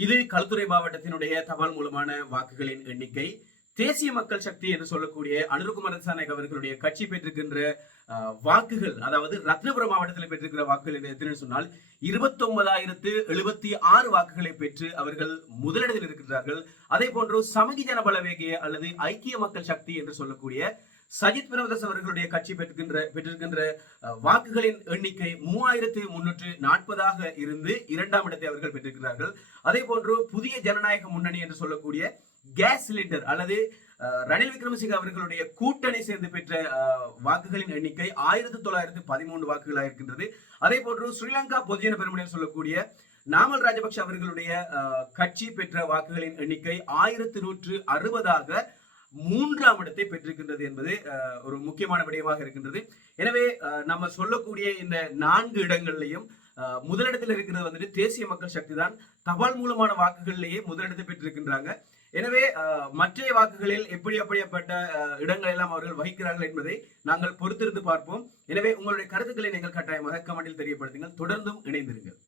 இது களுத்துறை மாவட்டத்தினுடைய தபால் மூலமான வாக்குகளின் எண்ணிக்கை. தேசிய மக்கள் சக்தி என்று சொல்லக்கூடிய அனுருகுமார் அவர்களுடைய கட்சி பெற்றிருக்கின்ற அஹ், வாக்குகள் அதாவது ரத்னபுரம் மாவட்டத்தில் பெற்றிருக்கிற வாக்குகள் எத்தனை சொன்னால் இருபத்தி ஒன்பதாயிரத்து எழுபத்தி ஆறு வாக்குகளை பெற்று அவர்கள் முதலிடத்தில் இருக்கின்றார்கள். அதே போன்று சமகி ஜனபலவேகிய அல்லது ஐக்கிய மக்கள் சக்தி என்று சொல்லக்கூடிய சஜித் பிரேமதாஸ் அவர்களுடைய கட்சி பெற்றிருக்கின்ற பெற்றிருக்கின்ற வாக்குகளின் எண்ணிக்கை மூவாயிரத்தி முன்னூற்று நாற்பதாக இருந்து இரண்டாம் இடத்தை அவர்கள் பெற்றிருக்கிறார்கள். அதே போன்று புதிய ஜனநாயக முன்னணி என்று சொல்லக்கூடிய கேஸ் சிலிண்டர் அல்லது ரணில் விக்ரமசிங்க அவர்களுடைய கூட்டணி சேர்ந்து பெற்ற வாக்குகளின் எண்ணிக்கை ஆயிரத்தி தொள்ளாயிரத்தி பதிமூன்று வாக்குகளாக இருக்கின்றது. அதே போன்று ஸ்ரீலங்கா பொதுஜன பெருமனை சொல்லக்கூடிய நாமல் ராஜபக்ஷ அவர்களுடைய கட்சி பெற்ற வாக்குகளின் எண்ணிக்கை ஆயிரத்தி நூற்று அறுபதாக மூன்றாம் இடத்தை பெற்றிருக்கின்றது என்பது ஒரு முக்கியமான விடயமாக இருக்கின்றது. எனவே நம்ம சொல்லக்கூடிய இந்த நான்கு இடங்கள்லையும் முதலிடத்தில் இருக்கிறது வந்துட்டு தேசிய மக்கள் சக்தி தான். தபால் மூலமான வாக்குகளிலேயே முதலிடத்தை பெற்றிருக்கின்றாங்க. எனவே அஹ், மற்ற வாக்குகளில் எப்படி அப்படிப்பட்ட இடங்கள் எல்லாம் அவர்கள் வகிக்கிறார்கள் என்பதை நாங்கள் பொறுத்திருந்து பார்ப்போம். எனவே உங்களுடைய கருத்துக்களை நீங்கள் கட்டாயமாக கமெண்டில் தெரியப்படுத்துங்கள். தொடர்ந்தும் இணைந்திருங்கள்.